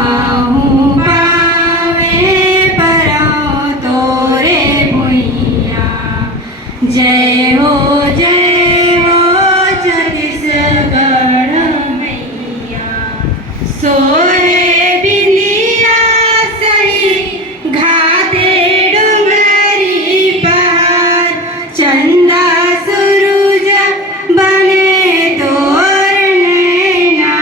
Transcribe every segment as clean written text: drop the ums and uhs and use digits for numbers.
महू पावे परौ तोरे भुइया। जय हो छत्तीसगढ़ मैया। सोहे बिंदिया सही घाटे डुंगरी पहाड़, चंदा सूरज बने तोर नैना।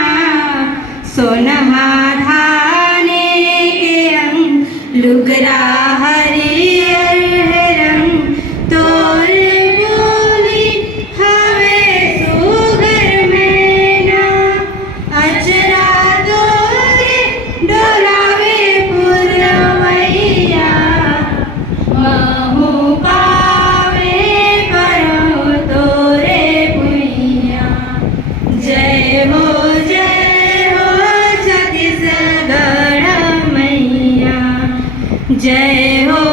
सोनहा धाने के अंग लुगरा हरियर रंग, तोर बोली हवे सुगर मैना। अचरा तोरे डोलावे पुरवैया, महू पावे परौ तोरे भुइया। जय हो छत्तीसगढ़ मैया। जय हो